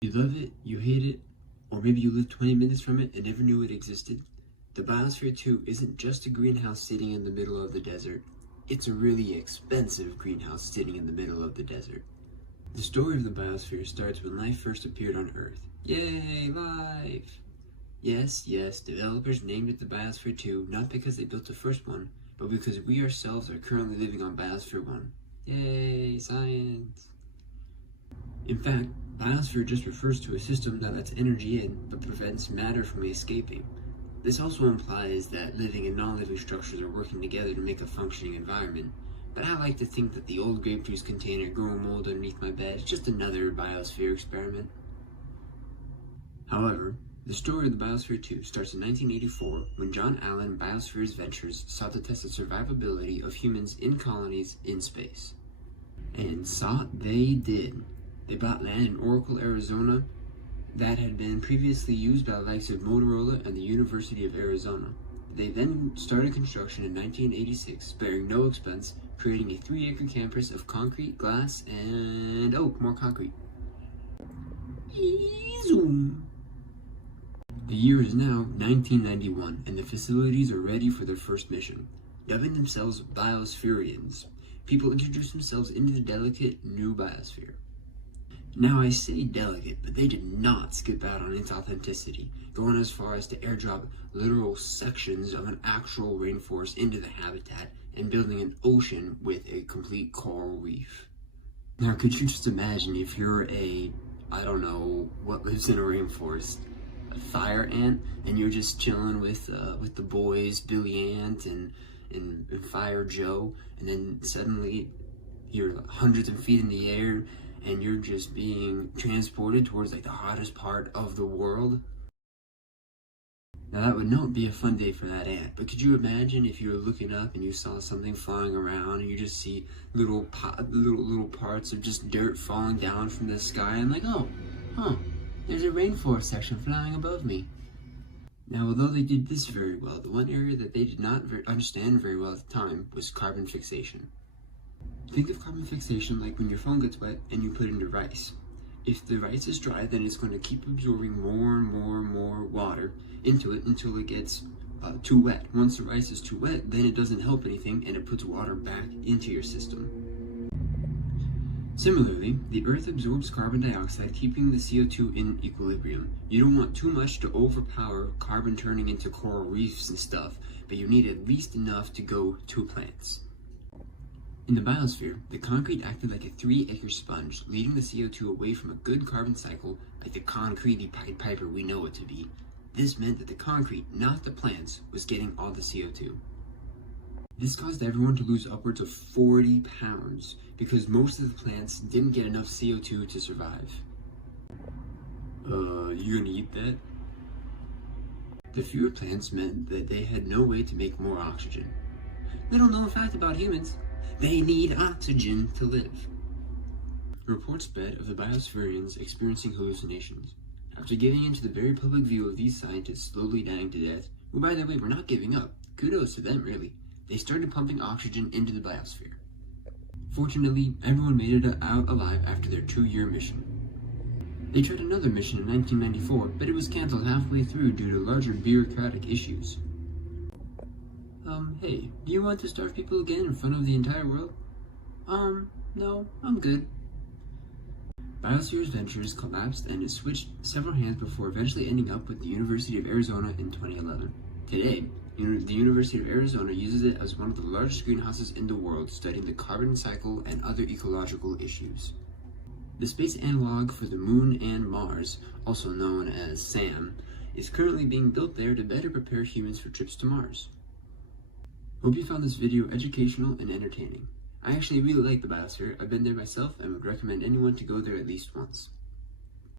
You love it, you hate it, or maybe you lived 20 minutes from it and never knew it existed. The Biosphere 2 isn't just a greenhouse sitting in the middle of the desert. It's a really expensive greenhouse sitting in the middle of the desert. The story of the Biosphere starts when life first appeared on Earth. Yay, life! Yes, developers named it the Biosphere 2 not because they built the first one, but because we ourselves are currently living on Biosphere 1. Yay, science! In fact, Biosphere just refers to a system that lets energy in, but prevents matter from escaping. This also implies that living and non-living structures are working together to make a functioning environment, but I like to think that the old grape juice container growing mold underneath my bed is just another Biosphere experiment. However, the story of the Biosphere 2 starts in 1984 when John Allen Biosphere's Ventures sought to test the survivability of humans in colonies in space. And sought they did. They bought land in Oracle, Arizona that had been previously used by the likes of Motorola and the University of Arizona. They then started construction in 1986, sparing no expense, creating a 3-acre campus of concrete, glass, and more concrete. Zoom. The year is now 1991, and the facilities are ready for their first mission. Dubbing themselves Biospherians, people introduce themselves into the delicate new Biosphere. Now I say delicate, but they did not skip out on its authenticity, going as far as to airdrop literal sections of an actual rainforest into the habitat and building an ocean with a complete coral reef. Now could you just imagine if you're I don't know what lives in a rainforest, a fire ant, and you're just chilling with the boys, Billy Ant and Fire Joe, and then suddenly you're hundreds of feet in the air and you're just being transported towards the hottest part of the world. Now that would not be a fun day for that ant, but could you imagine if you were looking up and you saw something flying around and you just see little parts of just dirt falling down from the sky and there's a rainforest section flying above me. Now although they did this very well, the one area that they did not understand very well at the time was carbon fixation. Think of carbon fixation like when your phone gets wet and you put it into rice. If the rice is dry, then it's going to keep absorbing more and more water into it until it gets too wet. Once the rice is too wet, then it doesn't help anything and it puts water back into your system. Similarly, the Earth absorbs carbon dioxide, keeping the CO2 in equilibrium. You don't want too much to overpower carbon turning into coral reefs and stuff, but you need at least enough to go to plants. In the Biosphere, the concrete acted like a 3-acre sponge, leading the CO2 away from a good carbon cycle like the concretey Pied Piper we know it to be. This meant that the concrete, not the plants, was getting all the CO2. This caused everyone to lose upwards of 40 pounds because most of the plants didn't get enough CO2 to survive. You gonna eat that? The fewer plants meant that they had no way to make more oxygen. Little known fact about humans. They need oxygen to live. Reports spread of the Biospherians experiencing hallucinations. After giving in to the very public view of these scientists slowly dying to death, who by the way were not giving up, kudos to them really, they started pumping oxygen into the Biosphere. Fortunately, everyone made it out alive after their 2-year mission. They tried another mission in 1994, but it was cancelled halfway through due to larger bureaucratic issues. Hey, do you want to starve people again in front of the entire world? No, I'm good. Biosphere's Ventures collapsed and it switched several hands before eventually ending up with the University of Arizona in 2011. Today, the University of Arizona uses it as one of the largest greenhouses in the world, studying the carbon cycle and other ecological issues. The space analog for the Moon and Mars, also known as SAM, is currently being built there to better prepare humans for trips to Mars. Hope you found this video educational and entertaining. I actually really like the Biosphere. I've been there myself and would recommend anyone to go there at least once.